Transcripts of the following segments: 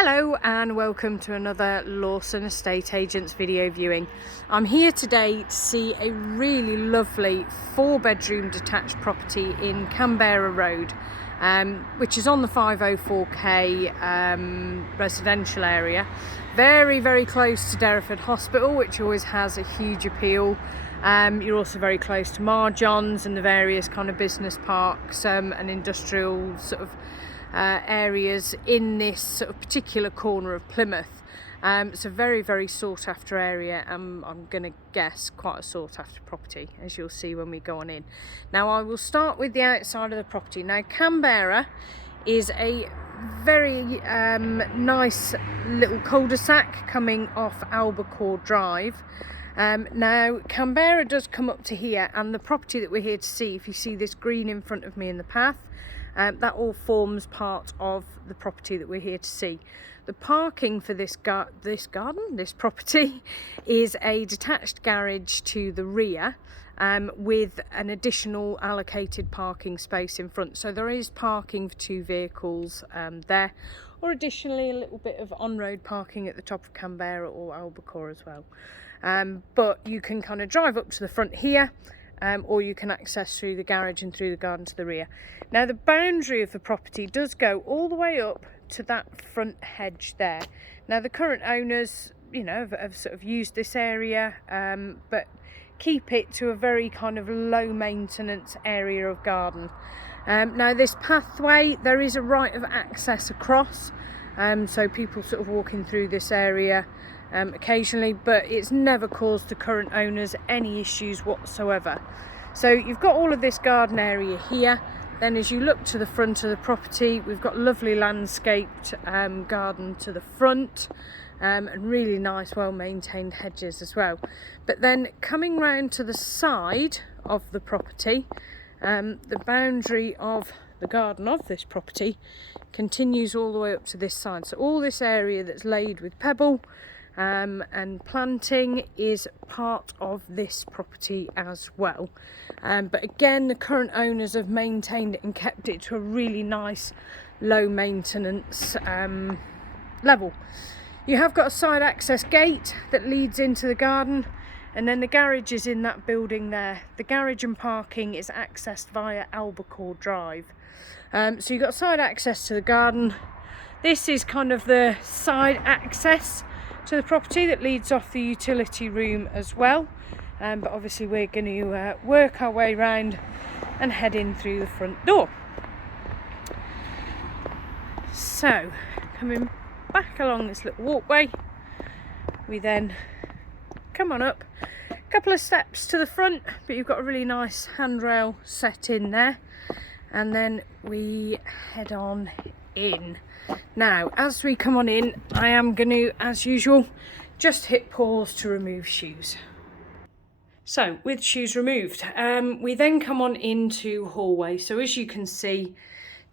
Hello and welcome to another Lawson Estate Agents video viewing. I'm here today to see a really lovely 4-bedroom detached property in Canberra Road, which is on the 504k residential area. Very close to Derriford Hospital, which always has a huge appeal. You're also very close to Marjons and the various kind of business parks and industrial sort of areas in this sort of particular corner of Plymouth. It's a very sought after area, and I'm going to guess quite a sought after property, as you'll see when we go on in. Now I will start with the outside of the property. Now Canberra is a very nice little cul-de-sac coming off Albacore Drive. Now Canberra does come up to here, and the property that we're here to see, if you see this green in front of me in the path, that all forms part of the property that we're here to see. The parking for this property is a detached garage to the rear, with an additional allocated parking space in front. So there is parking for 2 vehicles there, or additionally a little bit of on-road parking at the top of Canberra or Albacore as well. But you can kind of drive up to the front here, or you can access through the garage and through the garden to the rear. Now the boundary of the property does go all the way up to that front hedge there. Now the current owners, you know, have sort of used this area, but keep it to a very kind of low maintenance area of garden. Now this pathway, there is a right of access across, so people sort of walking through this area occasionally, but it's never caused the current owners any issues whatsoever. So you've got all of this garden area here. Then as you look to the front of the property, we've got lovely landscaped garden to the front, and really nice well maintained hedges as well. But then coming round to the side of the property, the boundary of the garden of this property continues all the way up to this side. So all this area that's laid with pebble and planting is part of this property as well. But again, the current owners have maintained it and kept it to a really nice low maintenance level. You have got a side access gate that leads into the garden, and then the garage is in that building there. The garage and parking is accessed via Albacore Drive. So you've got side access to the garden. This is kind of the side access to the property that leads off the utility room as well, but obviously we're going to work our way round and head in through the front door. So coming back along this little walkway, we then come on up a couple of steps to the front, but you've got a really nice handrail set in there, and then we head on in. Now as we come on in, I am going to, as usual, just hit pause to remove shoes. So with shoes removed, we then come on into hallway. So as you can see,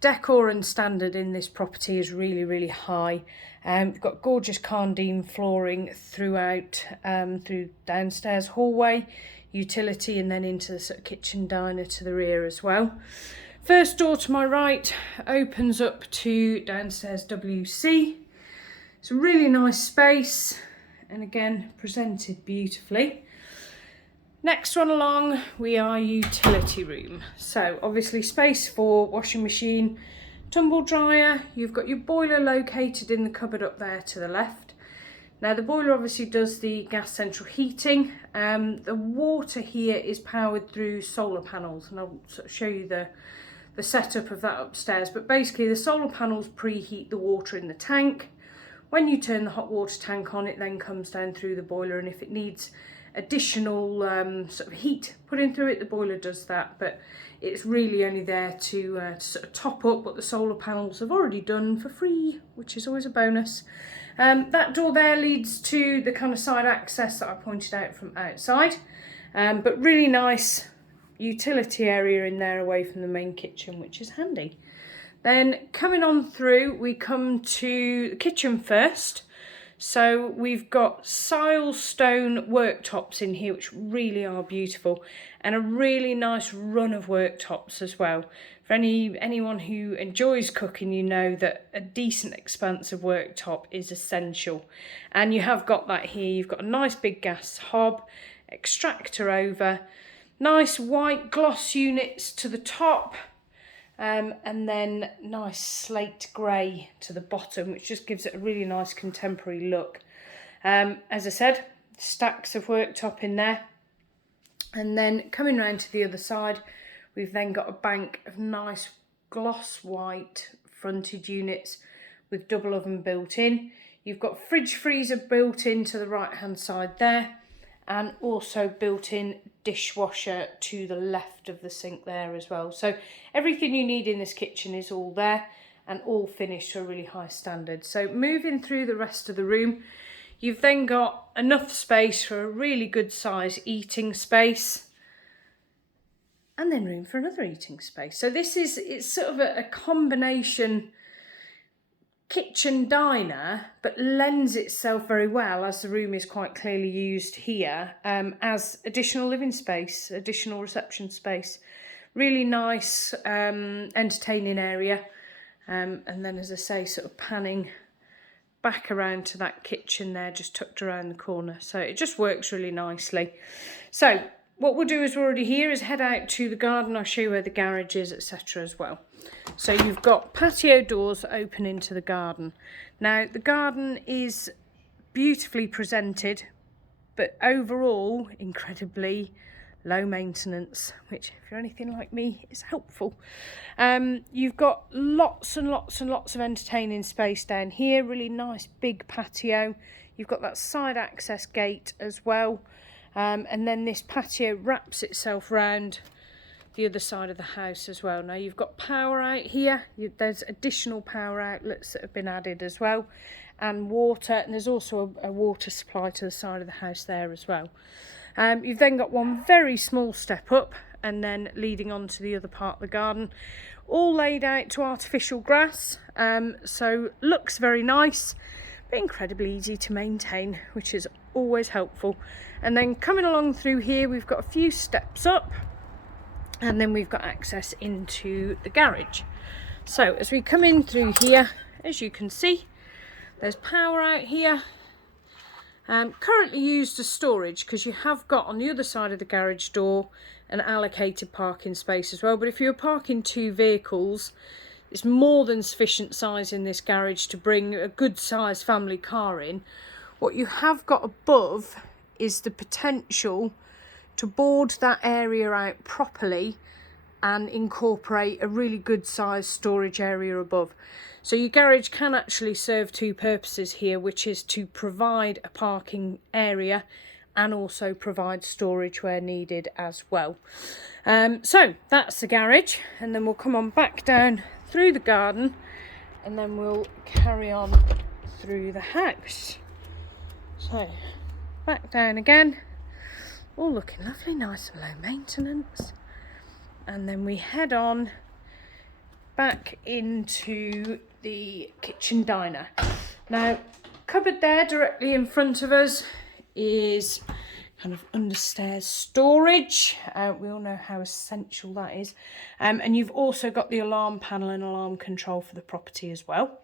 decor and standard in this property is really high. We've got gorgeous Carndean flooring throughout, through downstairs hallway, utility, and then into the sort of kitchen diner to the rear as well. First door to my right opens up to downstairs WC. It's a really nice space, and again presented beautifully. Next one along, we are utility room. So obviously space for washing machine, tumble dryer. You've got your boiler located in the cupboard up there to the left. Now the boiler obviously does the gas central heating. The water here is powered through solar panels, and I'll sort of show you the setup of that upstairs. But basically the solar panels preheat the water in the tank. When you turn the hot water tank on, it then comes down through the boiler, and if it needs additional sort of heat put in through it, the boiler does that. But it's really only there to sort of top up what the solar panels have already done for free, which is always a bonus. That door there leads to the kind of side access that I pointed out from outside, but really nice utility area in there away from the main kitchen, which is handy. Then coming on through, we come to the kitchen first. So we've got silestone worktops in here, which really are beautiful, and a really nice run of worktops as well. For anyone who enjoys cooking, you know that a decent expanse of worktop is essential. And you have got that here. You've got a nice big gas hob, extractor over, nice white gloss units to the top, and then nice slate grey to the bottom, which just gives it a really nice contemporary look. As I said, stacks of worktop in there. And then coming round to the other side, we've then got a bank of nice gloss white fronted units with double oven built in. You've got fridge freezer built in to the right hand side there, and also built-in dishwasher to the left of the sink there as well. So everything you need in this kitchen is all there and all finished to a really high standard. So moving through the rest of the room, you've then got enough space for a really good size eating space, and then room for another eating space. So it's sort of a combination kitchen diner, but lends itself very well, as the room is quite clearly used here, as additional living space, additional reception space. Really nice entertaining area. And then, as I say, sort of panning back around to that kitchen there, just tucked around the corner. So it just works really nicely. So what we'll do is, we're already here, is head out to the garden. I'll show you where the garage is, etc. as well. So you've got patio doors open into the garden. Now the garden is beautifully presented, but overall incredibly low maintenance, which, if you're anything like me, is helpful. You've got lots and lots and lots of entertaining space down here, really nice big patio. You've got that side access gate as well. And then this patio wraps itself round the other side of the house as well. Now you've got power out here. There's additional power outlets that have been added as well, and water, and there's also a water supply to the side of the house there as well. You've then got one very small step up, and then leading on to the other part of the garden, all laid out to artificial grass. So looks very nice, but incredibly easy to maintain, which is always helpful. And then coming along through here, we've got a few steps up, and then we've got access into the garage. So as we come in through here, as you can see, there's power out here. Currently used as storage, because you have got on the other side of the garage door an allocated parking space as well. But if you're parking two vehicles, it's more than sufficient size in this garage to bring a good sized family car in. What you have got above is the potential to board that area out properly and incorporate a really good sized storage area above. So your garage can actually serve two purposes here, which is to provide a parking area and also provide storage where needed as well. So that's the garage, and then we'll come on back down through the garden, and then we'll carry on through the house. So back down again, all looking lovely, nice and low maintenance. And then we head on back into the kitchen diner. Now, cupboard there directly in front of us is kind of understairs storage. We all know how essential that is. And you've also got the alarm panel and alarm control for the property as well.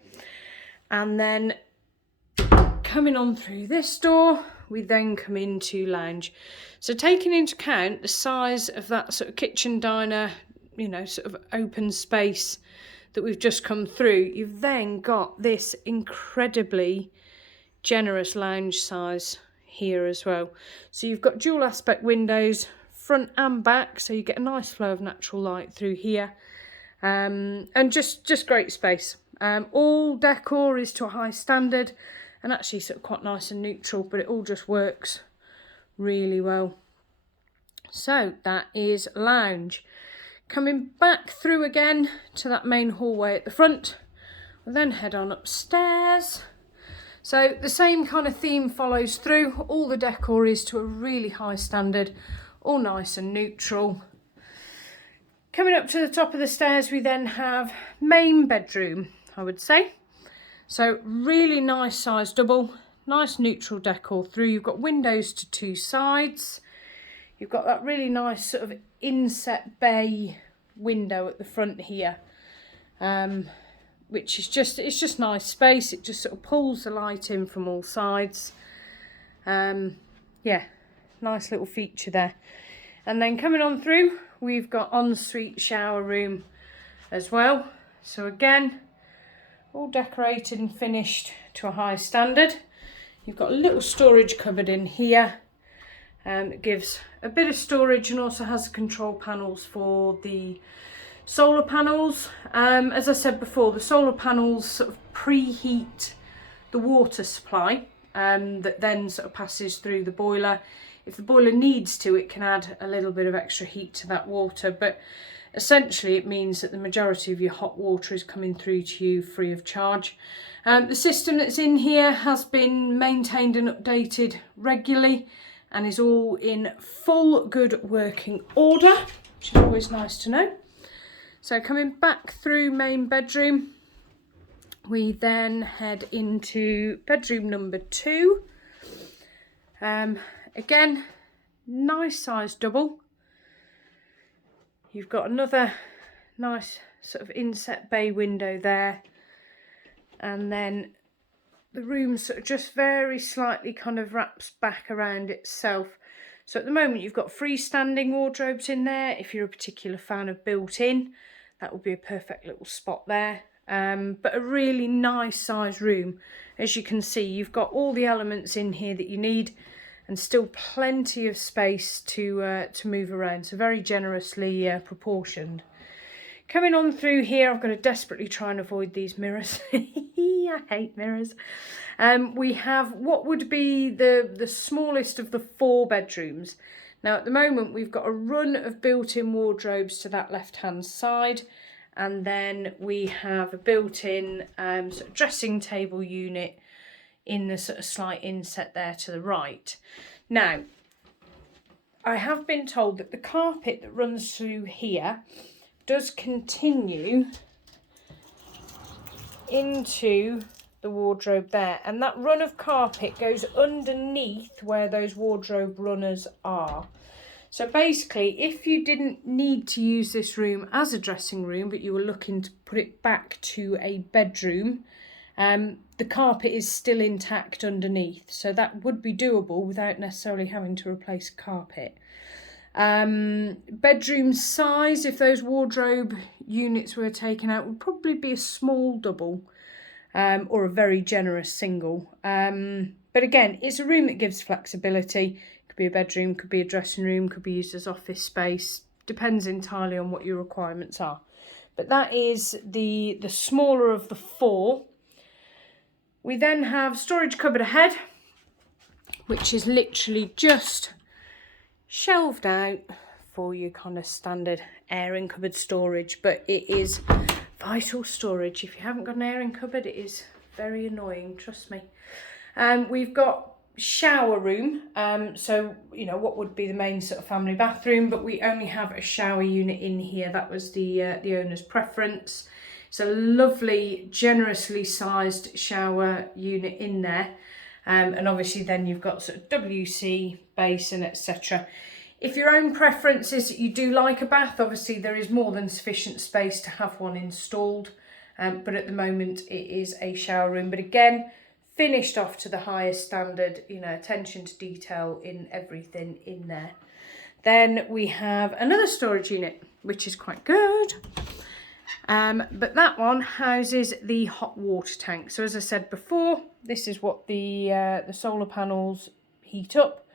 And then coming on through this door, we then come into lounge. So taking into account the size of that sort of kitchen diner, you know, sort of open space that we've just come through, you've then got this incredibly generous lounge size here as well. So you've got dual aspect windows, front and back, so you get a nice flow of natural light through here. And just great space. All decor is to a high standard, and actually sort of quite nice and neutral, but it all just works really well. So that is lounge. Coming back through again to that main hallway at the front, we'll then head on upstairs. So the same kind of theme follows through. All the decor is to a really high standard, all nice and neutral. Coming up to the top of the stairs, we then have main bedroom, I would say. So really nice size double, nice neutral decor through. You've got windows to two sides. You've got that really nice sort of inset bay window at the front here, which is just nice space. It just sort of pulls the light in from all sides. Yeah, nice little feature there. And then coming on through, we've got ensuite shower room as well. So again, all decorated and finished to a high standard. You've got a little storage cupboard in here. It gives a bit of storage and also has control panels for the solar panels. As I said before, the solar panels sort of preheat the water supply that then sort of passes through the boiler. If the boiler needs to, it can add a little bit of extra heat to that water, but essentially it means that the majority of your hot water is coming through to you free of charge. The system that's in here has been maintained and updated regularly and is all in full good working order, which is always nice to know. So coming back through main bedroom, we then head into bedroom number 2. Again, nice size double. You've got another nice sort of inset bay window there, and then the room sort of just very slightly kind of wraps back around itself. So at the moment you've got freestanding wardrobes in there. If you're a particular fan of built-in, that would be a perfect little spot there. But a really nice size room. As you can see, you've got all the elements in here that you need, and still plenty of space to move around, so very generously proportioned. Coming on through here, I've got to desperately try and avoid these mirrors. I hate mirrors. We have what would be the smallest of the 4 bedrooms. Now at the moment we've got a run of built-in wardrobes to that left-hand side, and then we have a built-in sort of dressing table unit in the sort of slight inset there to the right. Now, I have been told that the carpet that runs through here does continue into the wardrobe there, and that run of carpet goes underneath where those wardrobe runners are. So basically, if you didn't need to use this room as a dressing room, but you were looking to put it back to a bedroom, the carpet is still intact underneath, so that would be doable without necessarily having to replace carpet. Bedroom size, if those wardrobe units were taken out, would probably be a small double or a very generous single. But again, it's a room that gives flexibility. Could be a bedroom, could be a dressing room, could be used as office space. Depends entirely on what your requirements are. But that is the smaller of the 4. We then have storage cupboard ahead, which is literally just shelved out for your kind of standard airing cupboard storage, but it is vital storage. If you haven't got an airing cupboard, it is very annoying, trust me. We've got shower room, so you know what would be the main sort of family bathroom, but we only have a shower unit in here. That was the owner's preference. It's a lovely, generously sized shower unit in there. And obviously then you've got sort of WC, basin, etc. If your own preference is that you do like a bath, obviously there is more than sufficient space to have one installed. But at the moment it is a shower room. But again, finished off to the highest standard, you know, attention to detail in everything in there. Then we have another storage unit, which is quite good. But that one houses the hot water tank. So as I said before, this is what the solar panels heat up,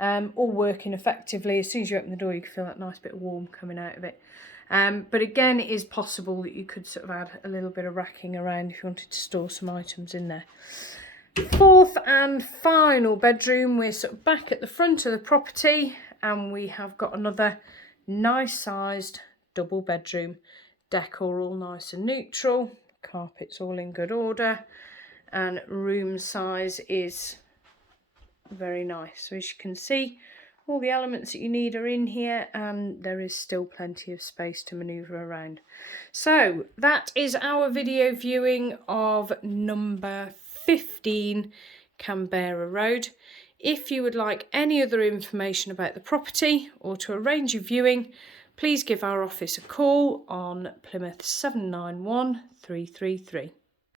all working effectively. As soon as you open the door, you can feel that nice bit of warmth coming out of it. But again, it is possible that you could sort of add a little bit of racking around if you wanted to store some items in there. 4th and final bedroom, we're sort of back at the front of the property, and we have got another nice sized double bedroom. Decor all nice and neutral, carpets all in good order, and room size is very nice. So as you can see, all the elements that you need are in here, and there is still plenty of space to manoeuvre around. So that is our video viewing of number 15 Canberra Road. If you would like any other information about the property or to arrange a viewing, please give our office a call on Plymouth 791 333.